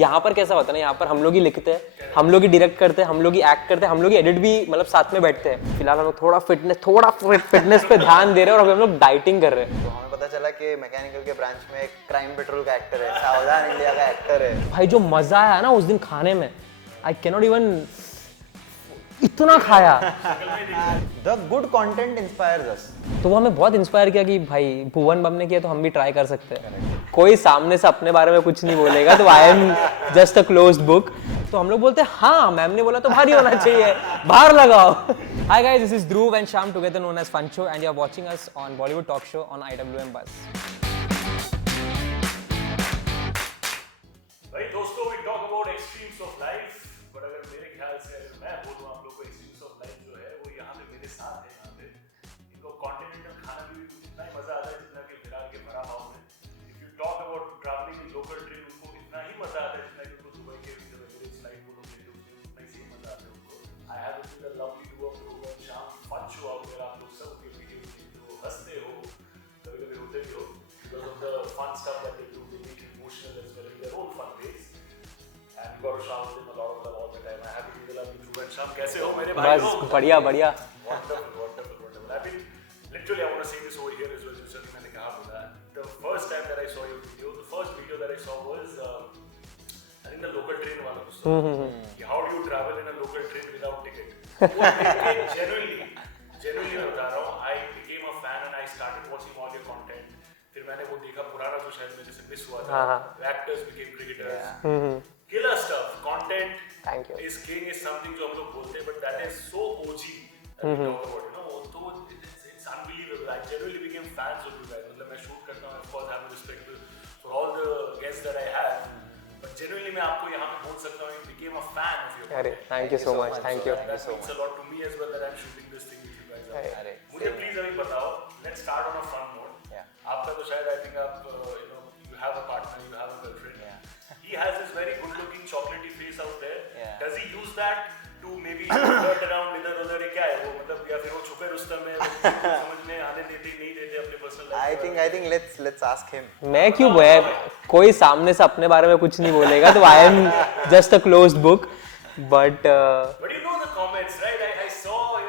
यहाँ पर कैसा होता है ना, यहाँ पर हम लोग ही लिखते हैं, हम लोग ही डायरेक्ट करते हैं, हम लोग ही एक्ट करते हैं, हम लोग ही एडिट भी मतलब साथ में बैठते हैं। फिलहाल हम लोग थोड़ा फिटनेस पे ध्यान दे रहे हैं और अभी हम लोग डाइटिंग कर रहे हैं। तो हमें पता चला कि मैकेनिकल के ब्रांच में एक क्राइम पेट्रोल का एक्टर है, सावधान इंडिया का एक्टर है। भाई जो मजा आया ना उस दिन खाने में, आई कैन नॉट इवन, इतना खाया। The good content inspires us. तो वो हमें बहुत इंस्पायर किया कि भाई भुवन बम ने किया तो हम भी ट्राई कर सकते हैं। कोई सामने से अपने बारे में कुछ नहीं बोलेगा तो I am just a closed book. तो हम लोग बोलते हैं हाँ मैम ने बोला तो भारी होना चाहिए, बाहर लगाओ। Hi guys, this is Dhruv and Shyam together known as Funcho and you are watching us on Bollywood talk show on IWM Buzz. भाई दोस्तों, we talk about extremes of life, but अगर मेरे ख्याल से अगर मैं बोलूँ आप लोग को extremes of life जो है वो यहाँ पे मेरे साथ है। यहाँ पे इनको कॉन्टिनेंटल खाना भी इतना ही मजा आता है जितना कि विरार के भरा पाव में। If you talk about traveling in local train, उनको इतना ही मजा आता है जितना कि उनको दुबई के फ्लाइट वो लोग लेते होते हैं, उतना ही सेम मजा आता है उनको। I have been a lovely duo of Dhruv and Shyam, fun show out there। आप लोग सब के वीडियो देखते हो, हंसते हो, कभी-कभी रोते भी हो because of the fun stuff that they do. They make you emotional as well in their own fun ways. And you got to shout them a lot of love all the time. I have to love you, Dhruv and Shyam. कैसे हो मेरे भाई लोग? बस बढ़िया बढ़िया। Wonderful. I mean, literally, I want to say this over here as well. जैसे कि मैंने कहा बोला, the first time that I saw your video, the first video that I saw was, I think the local train वाला दोस्तों। कि how do you travel in a local train without ticket? वो genuinely मैं बता रहा हूँ, I became a fan and I started watching all your content. फिर मैंने वो देखा पुराना जो शायद मेरे से मिस हुआ था, actors became cricketers, killer stuff, content Thank you. is king is something जो हम लोग बोलते हैं, but that is so OG that we talk about, you know, वो तो it's unbelievable. I genuinely became fans of you guys. मतलब मैं shoot करता हूँ, of course I have respect for all the guests that I have, but genuinely मैं आपको यहाँ पे बोल सकता हूँ, I became a fan of your content. अरे thank you so much, thank you. That means a lot to me as well that I'm shooting this thing with you guys. अरे मुझे प्लीज अभी बताओ, let's start on a fun note. आपका तो शायद I think आप you have a partner, you have a girlfriend. He has this very good looking chocolatey face out there. Does he use that to maybe flirt around इधर-उधर? क्या है वो, मतलब या फिर वो छुपे रुस्तम में समझ में आने देते नहीं देते अपने personal life? I think let's ask him. मैं क्यों बोया, कोई सामने से अपने बारे में कुछ नहीं बोलेगा तो I am just a closed book. But you know the comments, right? I saw, oh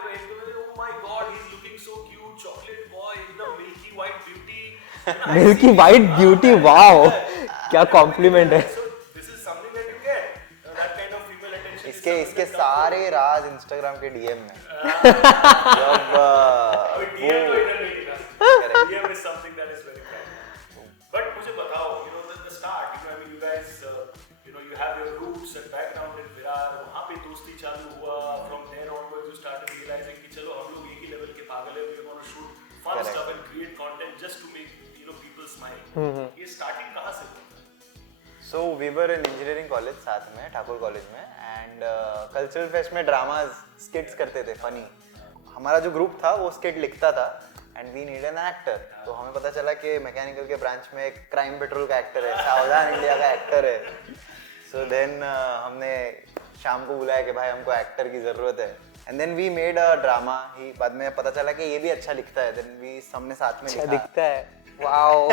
my god, he's looking so cute, chocolate boy, the milky white beauty. Milky white beauty, wow क्या complement है। So this is something that you get, that kind of female attention. इसके सारे राज Instagram के DM में। जब DM तो इधर नहीं दिखा। DM is something that is very private. But मुझे बताओ, the start, I mean, you guys, you have your roots and background in Virar, वहाँ पे दोस्ती चालू हुआ, from there onwards you started realizing कि चलो हम लोग एक ही लेवल के पागल हैं, we're going to shoot fun stuff and create content just to make people smile. ये starting कहाँ से हुआ? So we were in engineering college साथ में, ठाकुर कॉलेज में, and cultural fest में dramas, skits करते थे funny. हमारा जो ग्रुप था वो skit लिखता था and we need an actor. तो हमें पता चला कि मैकेनिकल के ब्रांच में एक क्राइम पेट्रोल का एक्टर है, सावधान इंडिया का एक्टर है। So then हमने शाम को बुलाया कि भाई हमको एक्टर की ज़रूरत है, and then we made a drama. ही बाद में पता चला कि ये भी अच्छा लिखता है, then we हमने साथ में अच्छा दिखता है, वाओ।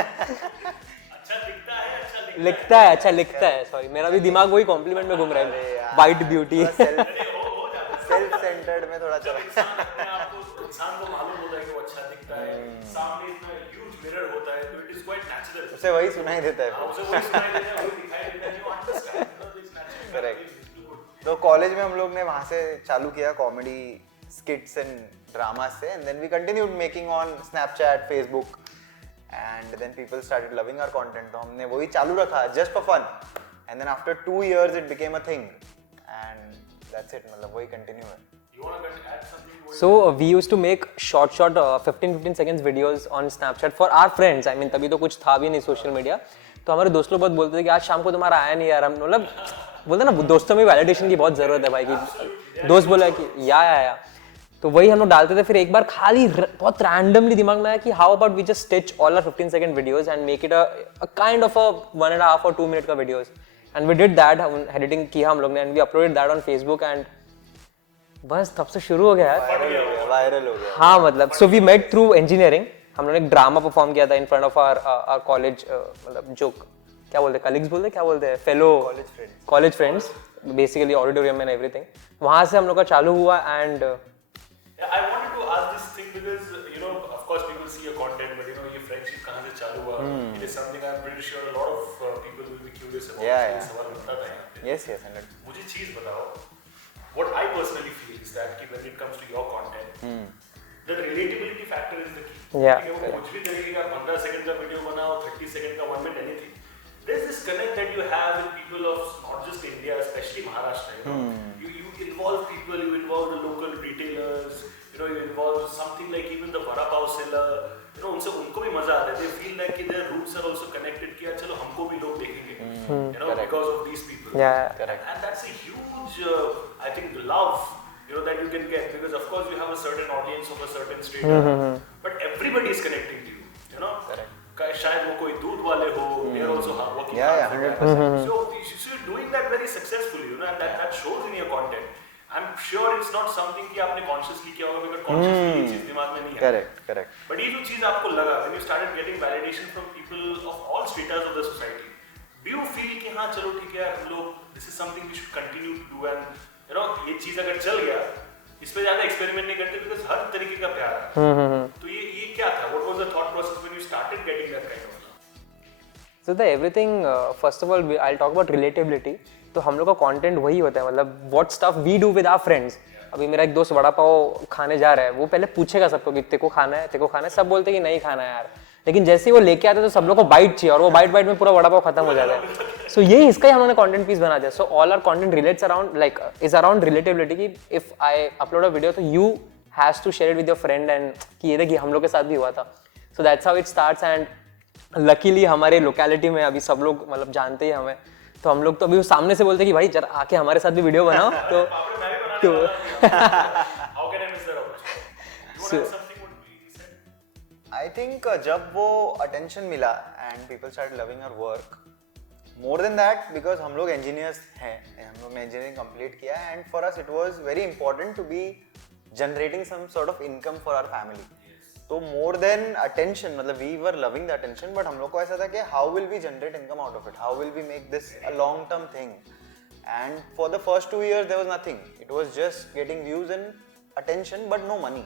लिखता है, अच्छा लिखता है, सॉरी मेरा भी दिमाग वही कॉम्प्लीमेंट में घूम रहा है, वाइट ब्यूटी। सेल्फ सेंटर्ड में थोड़ा चला। इंसान को मालूम होता है कि वो अच्छा दिखता है, सामने इतना ह्यूज मिरर होता है, तो इट इज क्वाइट नेचुरल, उसे वही सुनाई देता है, उसे वही सुनाई देता है, वही दिखाई देता है, यू अंडरस्टैंड। करेक्ट। तो कॉलेज में हम लोग ने वहाँ से चालू किया कॉमेडी स्किट्स एंड ड्रामा से, and then we continued making on Snapchat, Facebook, and then people started loving our content. तो हमने वही चालू रखा just for fun, and then after 2 years it became a thing, and that's it. मतलब वही continue है। You want to add something? So we used to make short 15 seconds videos on Snapchat for our friends. I mean तभी तो कुछ था भी नहीं social media, तो हमारे दोस्त लोग बहुत बोलते थे कि आज शाम को तुम्हारा आया नहीं यार। हम मतलब बोलते ना दोस्तों में वैलिडेशन की बहुत जरूरत है भाई, कि दोस्त बोला कि या तो वही हम लोग डालते थे। फिर एक बार खाली बहुत रैंडमली दिमाग में आया कि how about we just stitch all our 15 second videos and make it a kind of a 1.5 or 2 minute का videos, and we did that. Editing किया हम लोग ने, and we uploaded that on Facebook, and बस तब से शुरू हो गया यार, वायरल हो गया। हाँ मतलब so we met through engineering. हम लोगों ने एक ड्रामा परफॉर्म किया था in front of our college, मतलब जो क्या बोलते हैं, कलीग्स बोलते हैं, क्या बोलते हैं, fellow college friends, basically auditorium and everything, वहाँ से हम लोग का चालू हुआ. And Yeah, I wanted to ask this thing because you know, of course, people see your content, but you know, ये friendship कहाँ से चालू हुआ? It is something I'm pretty sure a lot of people will be curious about. Yeah, ये सवाल बनता था यहाँ पे. Yes, 100. मुझे चीज बताओ. What I personally feel is that कि when it comes to your content, the relatability factor is the key. Yeah, कि वो कुछ भी तरीके का 15 सेकंड का वीडियो बनाओ, 30 सेकंड का 1 minute anything. There's this connect that you have with people of not just India, especially Maharashtra. You involve people, you involve the local retailers, you know, you involve something like even the vada pav seller. You know, उनको भी मजा आता है. They feel like their roots are also connected. कि यार चलो हमको भी लोग देखेंगे. You know, because of these people. Yeah, correct. And that's a huge, I think, love. You know, that you can get because of course you have a certain audience of a certain status, but everybody is connecting to you. You know. Correct. शायद वो कोई दूध वाले हो, they are also hard working. Yeah, 100%. So you're doing that very successfully, you know, and that shows in your content. I'm sure it's not something कि आपने consciously किया होगा, because consciously ये चीज दिमाग में नहीं है. Correct. But ये जो चीज आपको लगा, when you started getting validation from people of all status of the society, do you feel कि हाँ चलो ठीक है हम लोग, this is something we should continue to do, and you know ये चीज अगर चल गया, इस पे ज्यादा एक्सपेरिमेंट नहीं करते because हर तरीके का प्यार है. तो ये क्या था? What was the thought process when you started getting that kind of love? So the everything, first of all, I'll talk about relatability. तो हम लोग का कंटेंट वही होता है, मतलब what stuff we do with our friends. अभी मेरा एक दोस्त वड़ा पाव खाने जा रहा है, वो पहले पूछेगा सबको कि तेको खाना है, सब बोलते हैं कि नहीं खाना है यार, लेकिन जैसे ही वो लेके आते हैं तो सब लोग को बाइट चाहिए और वो बाइट में पूरा वड़ा पाव खत्म हो जाता है. सो ये इसका ही हमने कंटेंट पीस बना दिया. So all our content relates around like is around relatability कि if I upload a video तो you has to share it with your friend and कि ये देखिए हम लोग के साथ भी हुआ था. So that's how it starts. And luckily हमारे लोकेलिटी में अभी सब लोग मतलब जानते ही हमें, तो हम लोग तो अभी वो सामने से बोलते हैं कि भाई जरा आके हमारे साथ भी वीडियो बनाओ. तो How can I miss that opportunity? You want to have something what we said? I think जब वो attention मिला and people started loving our work, more than that because हम लोग engineers हैं, हम लोग ने engineering complete किया and for us it was very important to be generating some sort of income for our family. तो more than attention, मतलब we were loving the attention, but हम लोग को ऐसा था कि how will we generate income out of it? How will we make this a long term thing? And for the first 2 years there was nothing. It was just getting views and attention, but no money.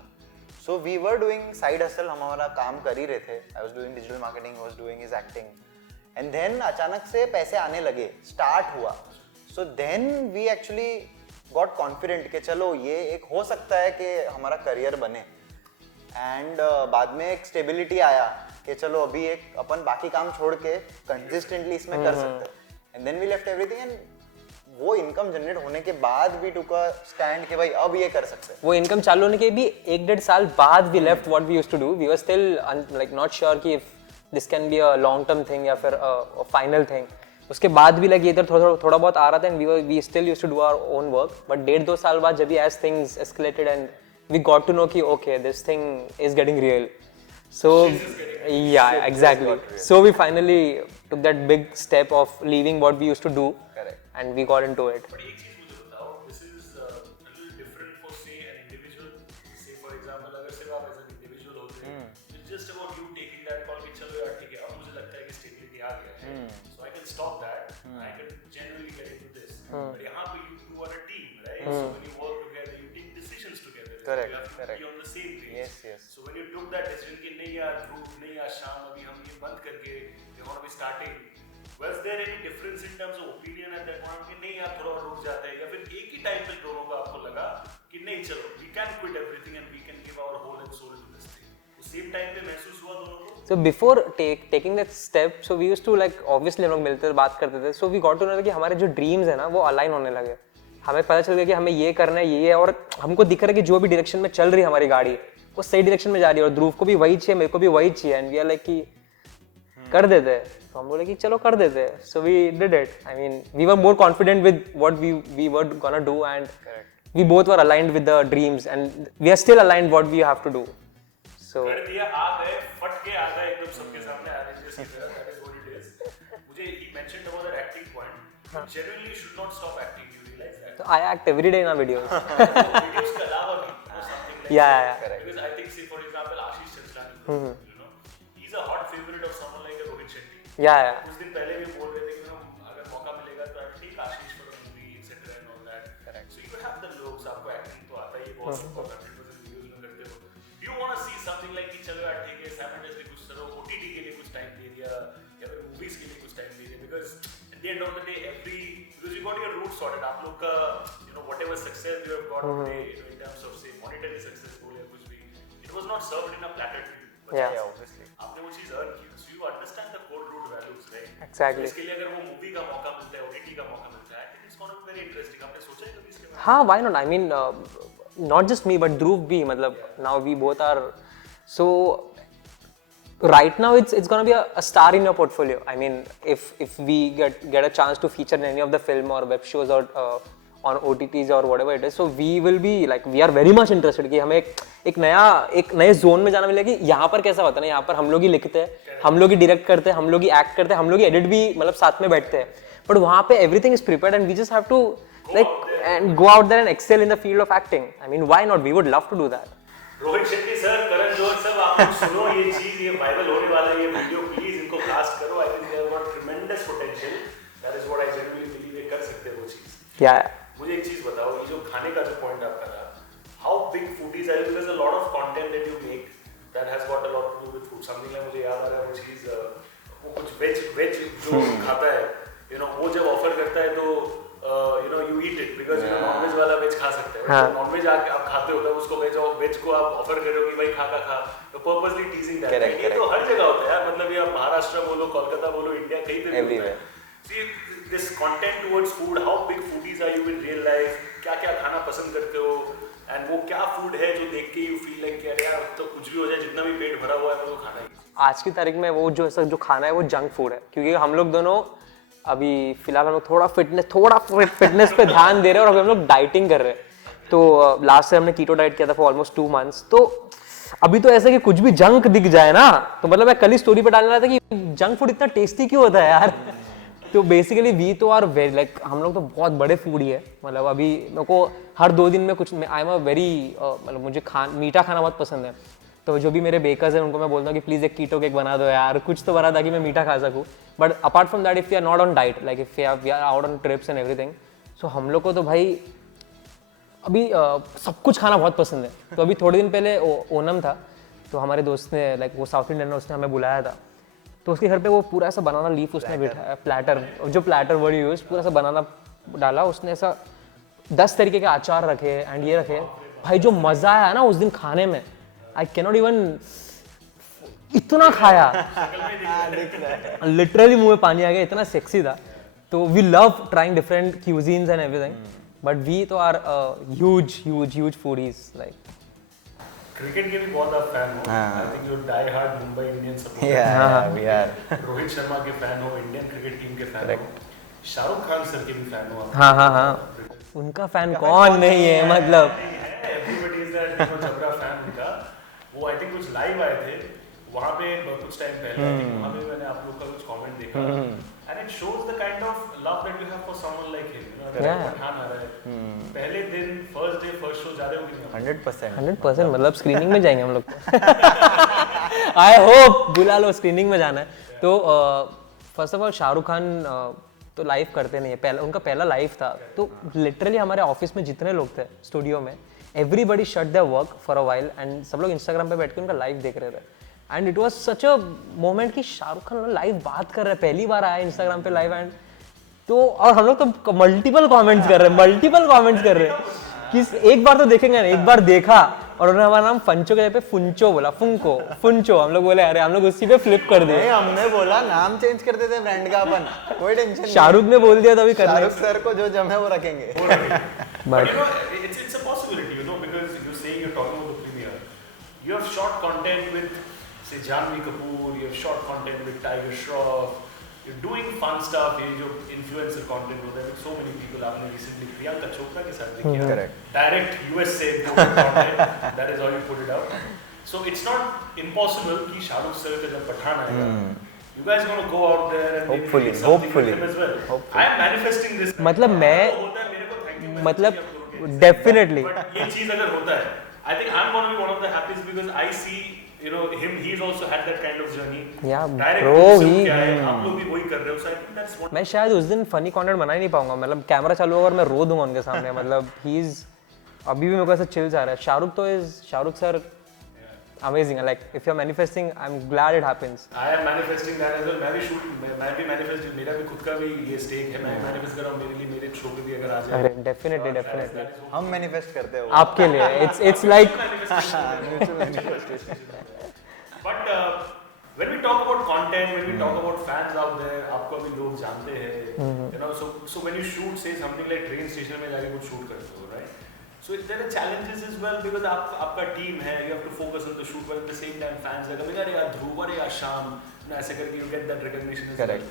So we were doing side hustle, हम हमारा काम कर ही रहे थे. I was doing digital marketing, he was doing his acting. And then अचानक से पैसे आने लगे, start हुआ. So then we actually got confident कि चलो ये एक हो सकता है कि हमारा करियर बने. एंड बाद में एक स्टेबिलिटी आया कि चलो अभी एक अपन बाकी काम छोड़ के कंसिस्टेंटली इसमें कर सकते हैं. And then we left everything and वो इनकम जनरेट होने के बाद भी टुक अ स्टैंड कि भाई अब ये कर सकते हैं. वो इनकम चालू होने के भी 1-1.5 साल बाद we left what we used to do. We were still like not sure कि if this can be a long term thing या फिर अ फाइनल थिंग. उसके बाद भी लगे इधर थोड़ा बहुत आ रहा था and we still used to do our own work. But 1.5-2 साल बाद जब भी as things escalated and we got to know ki okay this thing is getting real. So yeah, exactly. So we finally took that big step of leaving what we used to do. Correct. And we got into it. But एक चीज मुझे बताओ, this is a little different for say an individual. Say for example अगर सिर्फ आप as an individual होते, it's just about you taking that call कि चलो यार ठीक है अब मुझे लगता है कि stability आ गया है, so I can stop that. I can genuinely get into this. But यहाँ पे you two are a team, right? So when you work together, you take decisions together. Correct, You have to correct. be on the same page. Yes. So when you took that decision कि नहीं यार ध्रुव, नहीं यार शाम, अभी हम ये बंद करके we want to be starting. Was there any difference in terms of opinion at that point कि नहीं यार थोड़ा रुक जाता है, या फिर एक ही टाइम पे दोनों को आपको लगा कि नहीं चलो we can quit everything and we can give our whole and soul to this thing? उस सेम टाइम पे महसूस हुआ दोनों को? So before taking that step, so we used to like obviously हम लोग मिलते थे, बात करते थे. So we got to know कि हमारे जो dreams है ना वो align होने लगे. हमें पता चल गया कि हमें ये करना है, ये है, और हमको दिख रहा है कि जो भी डायरेक्शन में चल रही है हमारी गाड़ी वो सही डायरेक्शन में जा रही है और ध्रुव को भी वही चाहिए, मेरे को भी वही चाहिए. एंड वी आर लाइक कि कर देते हैं. तो हम बोले कि चलो कर देते हैं. So we did it. I mean we were more confident with what we were gonna do and we both were aligned with the dreams and we are still aligned what we have to do. So कर दिया, आ गए, फट के आ गए एकदम सबके सामने आने जैसी तरह. That is what it is. मुझे ही mentioned about that acting point. Generally you should not stop acting. You realise that? I act every day in our videos. Videos के अलावा भी or something like Yeah. because I think say for example Ashish Chanchlani, you know, he's a hot favorite of someone like Rohit Shetty. Yeah. कुछ दिन पहले भी बोल रहे बहुत सुपर 100% वीडियोस में करते हो. You want to see something like कि चलो यार ठीक है simultaneously कुछ करो, OTT के लिए कुछ टाइम दे दिया या फिर मूवीज के लिए कुछ टाइम दे दिया, because at the end of the day because you got your roots sorted. आप लोग का whatever success you have got today in terms of say monetary success बोल या कुछ भी, it was not served in a platter to you. Yeah, obviously. आपने वो चीज अर्न की, so you understand the core root values, right? Exactly. So इसके लिए अगर वो मूवी का मौका मिलता है, OTT का मौका मिलता है, I think it's going to be very interesting. आपने सोचा है कभी इसके बारे में? हाँ, why not? I mean, not just me, but Dhruv भी, मतलब now we both are, so right now it's gonna be a star in your portfolio. I mean, if we get a chance to feature in any of the film or web shows or on OTTs or whatever it is, so we will be like, we are very much interested कि हमें एक नए zone में जाना मिलेगा कि यहाँ पर कैसा होता है ना, यहाँ पर हम लोग ही लिखते हैं, हम लोग ही डायरेक्ट करते हैं, हम लोग ही एक्ट करते हैं, हम लोग ही एडिट भी मतलब साथ में बैठते हैं, बट वहाँ पे everything is prepared and we just have to like and go out there and excel in the field of acting. I mean, why not? We would love to do that. Rohit Shetty sir, Karan Johar सब, आप लोग सुनो ये चीज, ये viral होने वाला है ये वीडियो, प्लीज इनको कास्ट करो. I think they have got ट्रेमेंडस potential. That is what I genuinely believe ये कर सकते हैं वो चीज. क्या मुझे एक चीज बताओ, ये जो खाने का जो पॉइंट आपका था, how big foodies are you? Because a lot of content that you make that has got a lot to do with food. Something like मुझे याद आ रहा है वो चीज, वो कुछ वेज जो खाता है, वो जब ऑफर करता है तो you eat it because nonveg वाला वेज खा सकते हैं. नॉनवेज आप खाते हो तब उसको वेज को आप ऑफर कर रहे हो कि भाई खा, तो पर्पसली टीजिंग दैट. ये तो हर जगह होता है यार, मतलब ये आप महाराष्ट्र बोलो, कोलकाता बोलो, इंडिया कहीं पे भी होता है. See this content towards food, how big foodies are you in real life? क्या खाना पसंद करते हो, एंड वो क्या फूड है जो देख के यू फील लाइक कि यार तो कुछ भी हो जाए, जितना भी पेट भरा हुआ है वो खाना ही. आज की तारीख में वो जो खाना है वो जंक फूड है, क्योंकि हम लोग दोनों अभी फिलहाल हम लोग थोड़ा फिटनेस पे ध्यान दे रहे हैं और अभी हम लोग डाइटिंग कर रहे हैं. तो लास्ट से हमने कीटो डाइट किया था फॉर ऑलमोस्ट 2 months. तो अभी तो ऐसा कि कुछ भी जंक दिख जाए ना, तो मतलब मैं कल ही स्टोरी पे डालने रहा था कि जंक फूड इतना टेस्टी क्यों होता है यार. तो बेसिकली वी तो आर वेरी लाइक, हम लोग तो बहुत बड़े फूडी है. मतलब अभी मेरे को हर 2 दिन में कुछ, आई एम अ वेरी मतलब मुझे मीठा खाना बहुत पसंद है. तो जो भी मेरे बेकर्स हैं उनको मैं बोलता हूँ कि प्लीज़ एक कीटो केक बना दो यार, कुछ तो बना ताकि मैं मीठा खा सकूँ. But apart from that, if you are not on diet, like if we are out on trips and everything, so हम लोग को तो भाई अभी सब कुछ खाना बहुत पसंद है. तो अभी थोड़े दिन पहले ओनम था, तो हमारे दोस्त ने लाइक वो साउथ इंडियन, उसने हमें बुलाया था. तो उसके घर पे वो पूरा ऐसा बनाना लीफ उसने बिठाया, प्लेटर वर्ड यूज, पूरा ऐसा बनाना डाला उसने, ऐसा 10 तरीके के अचार रखे एंड ये रखे. भाई जो मज़ा आया ना उस दिन खाने में, आई कैनॉट इवन, इतना खाया लिटरली मुंह में पानी आ गया, इतना सेक्सी था. तो we love trying different cuisines and everything, but we तो are huge foodies. Like cricket के भी बहुत आप फैन हो. I think you die hard Mumbai Indians supporter. We are. Rohit Sharma के फैन हो, इंडियन क्रिकेट टीम के फैन हो, शाहरुख खान सर के भी फैन हो. हाँ, उनका फैन कौन नहीं है, मतलब एवरीबॉडी इज दैट जबरा फैन उनका. वो आई थिंक कुछ लाइव आए थे वहाँ पे कुछ टाइम पहले, आई थिंक वहाँ पे मैंने आप लोग का कुछ कमेंट देखा, and it shows the kind of love that you have for someone like him. Pathaan आ रहा है, पहले दिन फर्स्ट शो जा रहे हो कि नहीं? 100%. मतलब स्क्रीनिंग में जाएंगे हम लोग. आई होप बुला लो, स्क्रीनिंग में जाना है. तो first of all Shahrukh Khan तो लाइव करते नहीं है, उनका पहला लाइव था. तो लिटरली हमारे ऑफिस में जितने लोग थे स्टूडियो में, everybody shut their work for a while and सब लोग इंस्टाग्राम पे बैठ के उनका लाइव देख रहे थे. And it was such a moment कि शाहरुख खान लाइव बात कर रहे हैं, पहली बार आया इंस्टाग्राम पे लाइव. एंड तो और हम लोग तो मल्टीपल कमेंट्स कर रहे हैं कि एक बार तो देखेंगे ना. एक बार देखा और उन्होंने हमारा नाम फंचो के जगह पे फुंचो बोला, फुंचो. हम लोग बोले अरे हम लोग उसी पे फ्लिप कर दिए. हमने बोला नाम चेंज कर देते ब्रांड का अपन, कोई टेंशन नहीं. शाहरुख ने बोल दिया तभी करना. शाहरुख सर को जो जमे वो रखेंगे. But it's a possibility, because you're saying you're talking about the premiere. You have shot content with, say, Janhvi Kapoor. You have shot content with Tiger Shroff. You're doing fun stuff. ये जो influencer content होता है with so many people. आपने recently Priyanka Chopra के साथ देखा. Correct. Direct US से imported content. That is how you put it out. So it's not impossible कि शाहरुख सर का जब पठान आएगा, you guys gonna go out there and hopefully with him as well. I am manifesting this. मतलब मैं मतलब definitely ये चीज अगर होता है, I think I'm gonna be one of the happiest because I see him. He's also had that kind of journey. Yeah, Direct bro, क्या है, आप लोग भी वही कर रहे हो. So I think that's one. मैं शायद उस दिन फनी कंटेंट बना ही नहीं पाऊंगा. मतलब कैमरा चालू होगा और मैं रो दूंगा उनके सामने. मतलब ही इज अभी भी मेरे को ऐसा चिल्स आ रहा है. Shahrukh sir amazing. Like if you're manifesting, I'm glad it happens. I am manifesting that as well. मैं भी manifest, मेरा भी खुद का भी ये stake है. मैं manifest कर रहा हूँ मेरे लिए, मेरे show पे भी अगर आ जाए. अरे definitely. हम manifest करते हैं वो. आपके लिए it's like But when we talk about content, when we talk about fans out there, आपको अभी लोग जानते हैं. You know, so when you shoot, say something like train station में जाके कुछ shoot करते हो, right? So there are challenges as well because आपका team है, you have to focus on the shoot, but at the same time fans are coming, अरे यार ध्रुव, अरे यार शाम, ना ऐसे करके you get that recognition as well. Correct.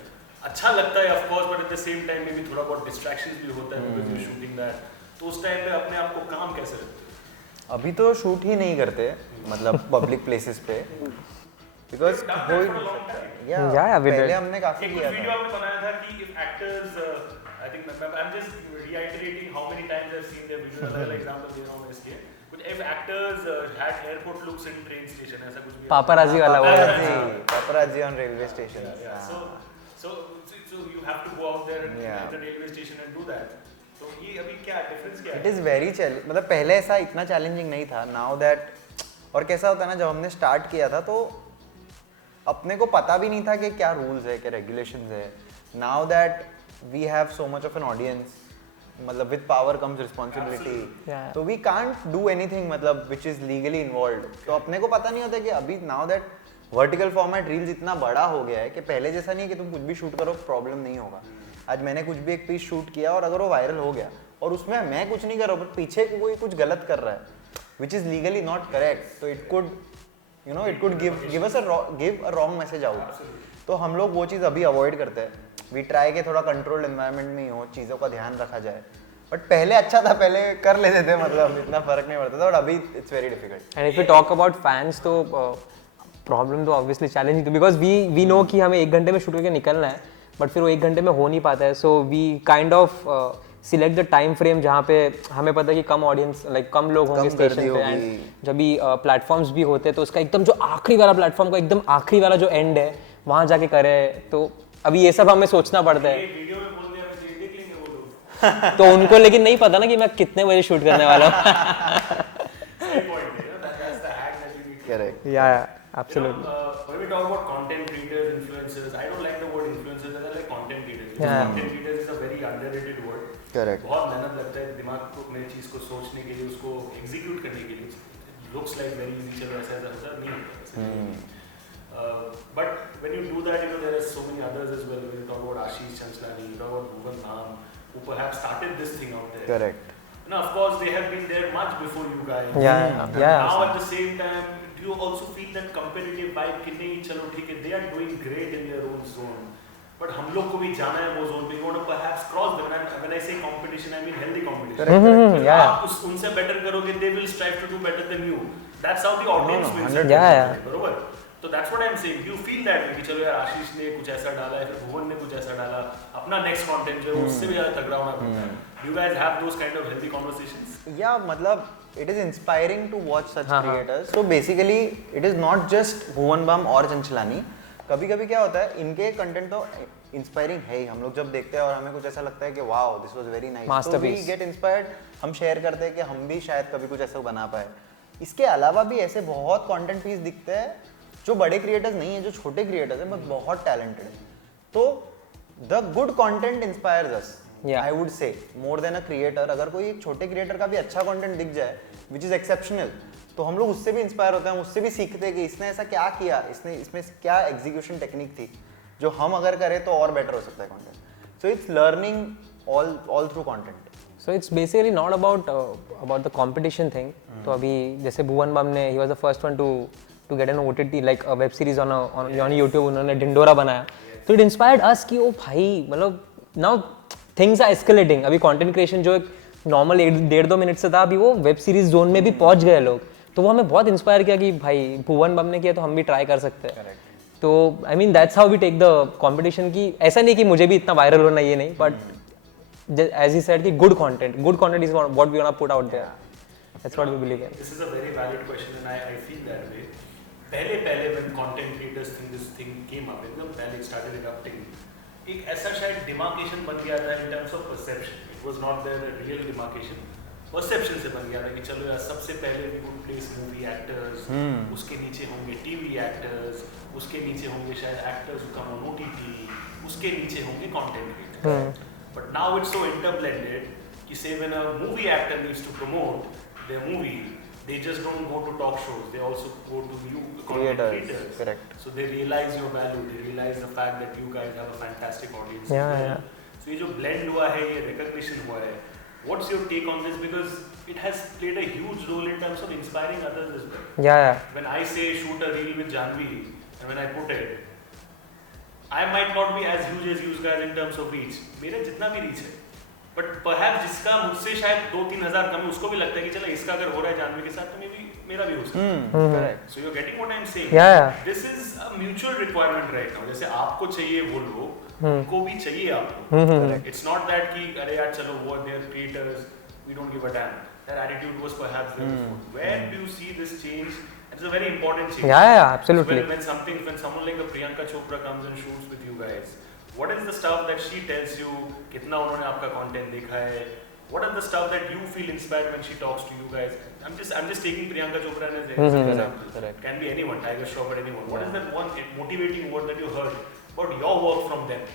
अच्छा लगता है of course, but at the same time maybe थोड़ा बहुत distractions भी होता है because you're shooting that. तो उस टाइम पे अपने आप को काम कैसे रखते हो? अभी तो शूट ही नहीं करते, मतलब पब्लिक प्लेसेस पे, बिकॉज हो ही नहीं सकता. Yeah, we पहले did. हमने काफी एक किया वीडियो था. आपने बनाया था कि if actors, I think I'm just reiterating how many times I've seen their videos. अलग एग्जांपल दे रहा हूँ मैं इसके. कुछ if actors had airport looks in train station ऐसा कुछ भी. paparazzi वाला वो. Paparazzi on railway station. Yeah. So you have to go out there and Yeah. at the railway station and do that. तो ये अभी क्या डिफरेंस क्या इट है? इज़ वेरी चैलेंज, मतलब पहले ऐसा इतना चैलेंजिंग नहीं था. नाउ दैट, और कैसा होता है ना, जब हमने स्टार्ट किया था तो अपने को पता भी नहीं था कि क्या रूल्स है, क्या रेगुलेशंस है. Now that we have so much of an audience, मतलब with power comes responsibility, Yeah. तो वी कांट डू एनीथिंग मतलब विच इज लीगली इन्वॉल्व. तो अपने को पता नहीं होता कि अभी now that vertical format reels इतना बड़ा हो गया है कि पहले जैसा नहीं है कि तुम कुछ भी शूट करो प्रॉब्लम नहीं होगा. आज मैंने कुछ भी एक पीस शूट किया और अगर वो वायरल हो गया और उसमें मैं कुछ नहीं कर रहा हूँ बट पीछे कोई कुछ गलत कर रहा है which is legally not correct, तो it could give us give a wrong message out. तो हम लोग वो चीज़ अभी अवॉइड करते हैं. वी ट्राई के थोड़ा कंट्रोल्ड एनवायरनमेंट में ही हो, चीज़ों का ध्यान रखा जाए. बट पहले अच्छा था, पहले कर लेते थे, मतलब इतना फर्क नहीं पड़ता था, बट अभी it's very difficult. And if we talk about fans तो प्रॉब्लम तो ऑब्वियसली चैलेंजिंग थी बिकॉज वी नो कि हमें 1 घंटे में शूट करके निकलना है बट फिर वो 1 घंटे में हो नहीं पाता है. So we kind of select the time frame जहाँ पे हमें पता है कि कम ऑडियंस लाइक कम लोग होंगे कम गर्दी स्टेशन पे. होगी. एंड जब भी प्लेटफॉर्म्स भी होते हैं तो उसका एकदम जो आखिरी वाला प्लेटफॉर्म का एकदम आखिरी वाला जो एंड है वहाँ जाके करे. तो अभी ये सब हमें सोचना पड़ता है. वीडियो में बोल दिया मैं देख लेंगे वो लोग. तो उनको लेकिन नहीं पता ना कि मैं कितने बजे शूट करने वाला हूँ. Same point है, that's the hack that you need to. Correct. Absolutely. When we talk about content creators, influencers, I don't like the word influencers, I like content creators. Because Yeah. content creators is a very underrated word. Correct. बहुत मेहनत लगता है दिमाग को नई चीज़ को सोचने के लिए, उसको एग्जीक्यूट करने के लिए. Looks like very easy, चलो ऐसा होता नहीं होता. But when you do that, there are so many others as well. When you talk about Ashish Chanslani, you talk about Bhuvan Dham, who perhaps started this thing out there. Correct. Now, of course, they have been there much before you guys. Yeah. Now, at the same time, do you also feel that competitive vibe कि नहीं चलो ठीक है, they are doing great in their own zone. But हम लोग को भी जाना है वो zone पे. You want to perhaps cross them. And when I say competition, I mean healthy competition. Correct. आप उनसे better करोगे, they will strive to do better than you. That's how the audience wins. 100%. Yeah. बरोबर. तो that's what I'm saying. You feel that कि चलो यार आशीष ने कुछ ऐसा डाला है, फिर भुवन ने कुछ ऐसा डाला, अपना next content जो है उससे भी ज़्यादा तगड़ा होना पड़ता है. Do you guys have those kind of healthy conversations? या मतलब it is inspiring to watch such creators. So basically it is not just Bhuvan Bam और चंचलानी. कभी कभी क्या होता है, इनके कंटेंट तो इंस्पायरिंग है ही. हम लोग जब देखते हैं और हमें कुछ ऐसा लगता है कि wow this was very nice, तो वी गेट इंस्पायर्ड. हम शेयर करते हैं कि हम भी शायद कभी कुछ ऐसा बना पाए. इसके अलावा भी ऐसे बहुत कंटेंट पीस दिखते हैं जो बड़े क्रिएटर्स नहीं है, जो छोटे क्रिएटर्स हैं बट बहुत टैलेंटेड है. तो the good content inspires us, I would say, more than a creator. अगर कोई एक छोटे क्रिएटर का भी अच्छा कंटेंट दिख जाए विच इज एक्सेप्शनल, तो हम लोग उससे भी इंस्पायर होते हैं, हम उससे भी सीखते हैं कि इसने ऐसा क्या किया, इसमें क्या एग्जीक्यूशन टेक्निक थी जो हम अगर करें तो और बेटर हो सकता है content. So it's learning all through content. So it's basically not about the competition thing. तो अभी जैसे भुवन बम ने, he was the first one to get an OTT like a web series on YouTube. उन्होंने ढिंडोरा बनाया. तो it inspired us कि ओ भाई मतलब now things are escalating. अभी content creation जो एक normal 1.5-2 मिनट से था, अभी वो वेब सीरीज जोन में भी पहुंच गए लोग. तो वो हमें बहुत इंस्पायर किया कि भाई भुवन बम ने किया तो हम भी ट्राई कर सकते हैं. तो I mean that's how we take the competition. की ऐसा नहीं कि मुझे भी इतना वायरल होना ये नहीं, बट as he said कि good content is what we want to put out there. That's what we believe in. This is a very valid question and I feel that way. पहले when content creators this thing came up, एकदम पहले started erupting, एक ऐसा शायद demarcation बन गया था in terms of perception. It was not there a real demarcation. Perception से बन गया था कि चलो यार सबसे पहले we would place movie actors, उसके नीचे होंगे टीवी एक्टर्स, उसके नीचे होंगे शायद actors who come on OTT, उसके नीचे होंगे content creators. But now it's so interblended कि say when a movie actor needs to promote their movie, they just don't go to talk shows, they also go to you content creators. Correct. So they realize your value, they realize the fact that you guys have a fantastic audience. Yeah, as well. yeah. So ये जो blend हुआ है, ये recognition हुआ है, what's your take on this? Because it has played a huge role in terms of inspiring others as well. Yeah. When I say shoot a reel with Janvi, and when I put it, I might not be as huge as you guys in terms of reach. मेरा जितना भी reach है, but perhaps जिसका मुझसे शायद 2-3 हज़ार कम है, उसको भी लगता है कि चलो इसका अगर हो रहा है जानवी के साथ तो मेरा भी हो सकता है. Correct. So you're getting what I'm saying. Yeah. This is a mutual requirement right now. जैसे आपको चाहिए वो लोग, उनको भी चाहिए आपको. It's not that कि अरे यार चलो वो they're creators, we don't give a damn. Their attitude was perhaps there before. Where do you see this change? It's a very important change. Yeah, absolutely. When someone like a Priyanka Chopra comes and shoots with you guys, what is the stuff that she tells you? कितना उन्होंने आपका content देखा है? What are the stuff that you feel inspired when she talks to you guys? I'm just taking Priyanka Chopra as an example. Correct. Can be anyone, Tiger Shroff or anyone. What is that one motivating word that you heard about your work from them?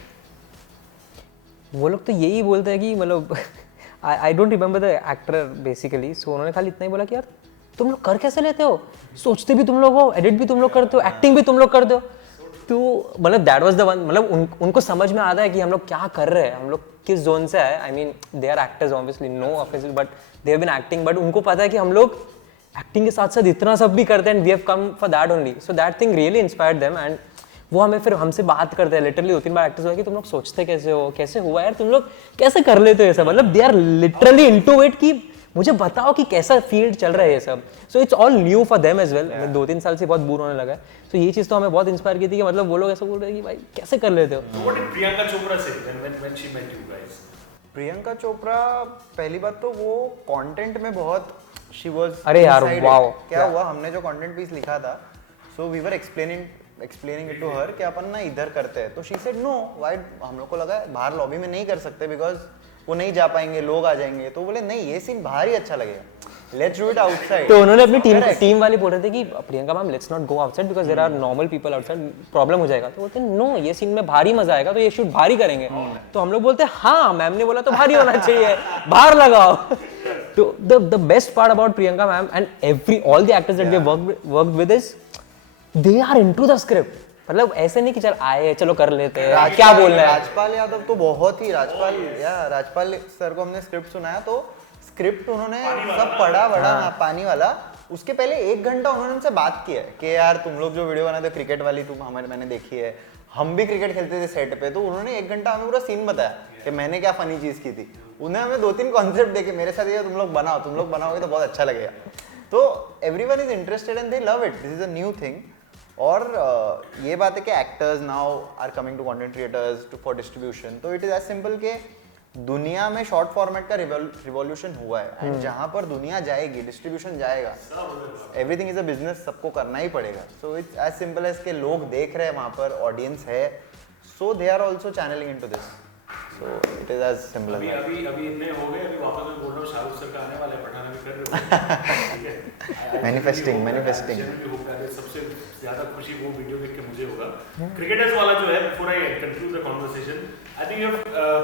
वो लोग तो यही बोलते हैं कि मतलब I don't remember the actor basically. So उन्होंने खाली इतना ही बोला कि यार तुम लोग कर कैसे लेते हो, सोचते भी तुम लोग हो, एडिट भी तुम लोग करते हो, एक्टिंग भी तुम लोग करते हो. तो मतलब दैट वाज द वन. मतलब उनको समझ में आता है कि हम लोग क्या कर रहे हैं, हम लोग किस जोन से है. I mean they are actors obviously, no official, but they have been acting. But उनको पता है कि हम लोग एक्टिंग के साथ साथ इतना सब भी करते हैं, and we have come for that only. So that thing really inspired them, and वो हमें फिर हमसे बात करते हैं. लिटरली 2-3 बार एक्टर्स हुआ कि तुम लोग सोचते कैसे हो, कैसे हुआ यार, तुम लोग कैसे कर लेते हो ये सब. मतलब they are literally into it कि मुझे बताओ कि कैसा फील्ड चल रहा है ये सब. So it's all new for them as well. 2-3 साल से बहुत बोर होने लगा है. सो ये चीज़ तो हमें बहुत इंस्पायर की थी कि मतलब वो लोग ऐसा बोल रहे हैं कि भाई कैसे कर लेते हो. So what did Priyanka Chopra say when she met you guys? Priyanka Chopra, पहली बात तो वो कंटेंट में बहुत she was अरे यार, inside wow. it. क्या हुआ, हमने जो कंटेंट पीस लिखा था, so we were explaining it to her कि अपन ना इधर करते हैं. तो she said no, why? हम लोग को लगा बाहर लॉबी में नहीं कर सकते बिकॉज वो नहीं जा पाएंगे, लोग आ जाएंगे. तो बोले नहीं, ये सीन बाहर ही अच्छा लगेगा, लेट्स डू इट आउटसाइड. तो उन्होंने अपनी टीम वाली बोल रहे थे कि Priyanka ma'am let's not go outside because there are normal people outside, problem हो जाएगा. तो बोलते नो, ये सीन में भारी मजा आएगा, तो ये शूट भारी करेंगे. तो हम लोग बोलते हाँ, मैम ने बोला तो भारी होना चाहिए, बाहर लगाओ. तो the best part about Priyanka ma'am and all the actors that we have worked with is they are into the script. मतलब ऐसे नहीं कि चल आए चलो कर लेते हैं, क्या बोलना है. राजपाल यादव तो बहुत ही, राजपाल सर को हमने स्क्रिप्ट सुनाया तो स्क्रिप्ट उन्होंने सब पढ़ा बड़ा. हाँ, पानी वाला. उसके पहले 1 घंटा उन्होंने हमसे बात की है कि यार तुम लोग जो वीडियो बनाते हो क्रिकेट वाली, मैंने देखी है, हम भी क्रिकेट खेलते थे सेट पे. तो उन्होंने 1 घंटा हमें पूरा सीन बताया कि मैंने क्या फनी चीज की थी. उन्हें हमें 2-3 कॉन्सेप्ट देके मेरे साथ ये तुम लोग बनाओगे तो बहुत अच्छा लगेगा. तो everyone is interested and they love it. This is a new thing. और ये बात है कि actors now are coming to content creators to for distribution. So it is as simple के दुनिया में शॉर्ट फॉर्मेट का रिवॉल्यूशन हुआ है, एंड जहां पर दुनिया जाएगी, डिस्ट्रीब्यूशन जाएगा, एवरीथिंग इज अ बिजनेस, सबको करना ही पड़ेगा. So it's as simple as के लोग देख रहे हैं, वहां पर ऑडियंस है, so they are also channelling into this. So it is as simple as that. अभी इतने हो गए, अभी वापस मैं बोल रहा हूँ शाहरुख सर का आने वाला है, पठान अभी कर रहे हो. मैनिफेस्टिंग. सबसे ज्यादा खुशी वो वीडियो देख के मुझे होगा. क्रिकेटर्स वाला जो है, before I conclude the conversation, I think you have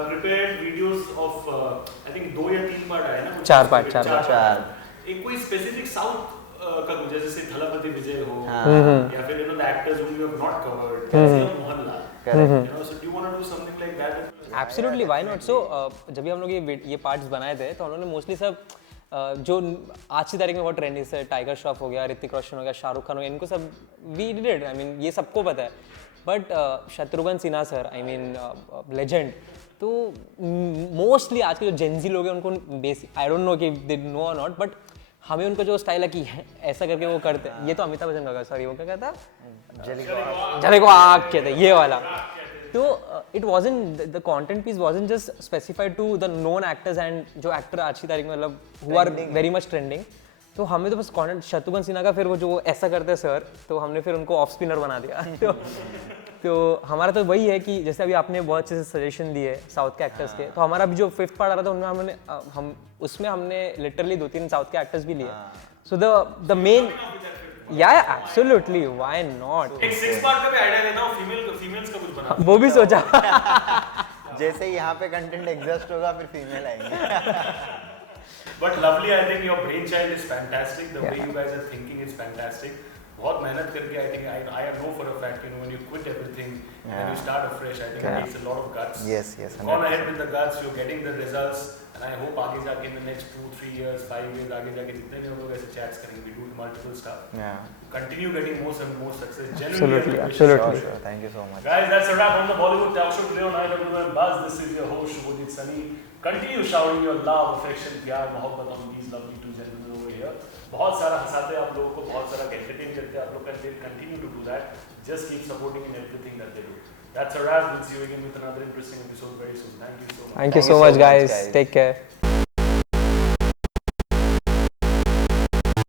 prepared videos of I think 2 या 3 पार्ट आए ना, 4 पार्ट. एक कोई स्पेसिफिक साउथ का कुछ, जैसे थलपति विजय हो, या फिर you know the actors who you have not covered, जैसे Mohanlal, you know, so do you want to do something like that? Absolutely, why not. So जब भी हम लोग ये पार्ट्स बनाए थे तो हम लोगों ने मोस्टली सब जो आज की तारीख में बहुत ट्रेंडी है, टाइगर श्रॉफ हो गया, ऋतिक रोशन हो गया, शाहरुख खान हो गया, इनको सब वी डिड, आई मीन ये सबको पता है. But Shatrughan Sinha sir, I mean legend, तो मोस्टली आज के जो जेनजी लोग हैं उनको बेसिक, आई डोंट नो कि दे नो और नॉट, बट हमें उनका जो स्टाइल है कि ऐसा करके वो करते हैं. ये तो अमिताभ बच्चन का, सॉरी वो क्या कहता, जले को आग कहते हैं, ये वाला. तो it wasn't, the content piece wasn't just specified to the known actors and जो एक्टर आज की तारीख में मतलब who are very much trending. तो हमें तो बस कंटेंट शत्रुघ्न सिन्हा का, फिर वो जो ऐसा करते हैं सर, तो हमने फिर उनको ऑफ स्पिनर बना दिया. तो हमारा तो वही है कि जैसे अभी आपने बहुत अच्छे से सजेशन दिए साउथ के एक्टर्स के, तो हमारा भी जो 5th पार्ट आ रहा था उनमें हम उसमें हमने लिटरली 2-3 साउथ के एक्टर्स भी लिए. सो द मेन या एब्सोल्युटली व्हाई नॉट. एक 6 पार्ट का भी आइडिया देता हूँ, फीमेल्स का कुछ बना. वो भी सोचा. जैसे ही यहाँ पे कंटेंट एग्जॉस्ट होगा फिर फीमेल आएंगे. But lovely, I think your brainchild is fantastic. The way you guys are thinking is fantastic. बहुत मेहनत करके I think I know for a fact, you know, when you quit everything and you start afresh, I think it takes a lot of guts. Yes. Gone ahead with the guts, you're getting the results, and I hope आगे जाके in the next 2-3 years, 5 years आगे जाके जितने भी हम लोग ऐसे chats करेंगे, we do multiple stuff. Yeah. Continue getting more and more success. Absolutely, Genuinely, absolutely. Sure. Thank you so much. Guys, that's a wrap on the Bollywood Talk Show today on IWM Buzz. This is your host Shubhodit Sunny. Continue showering your love, affection, प्यार, मोहब्बत on these lovely two gentlemen over here. बहुत सारा हंसाते हैं आप लोगों को, बहुत सारा entertain करते हैं आप लोग. Continue to do that. Just keep supporting in everything that they do. That's a wrap. We'll see you again with another interesting episode very soon. Thank you so much. Thank you so much, guys. Take care.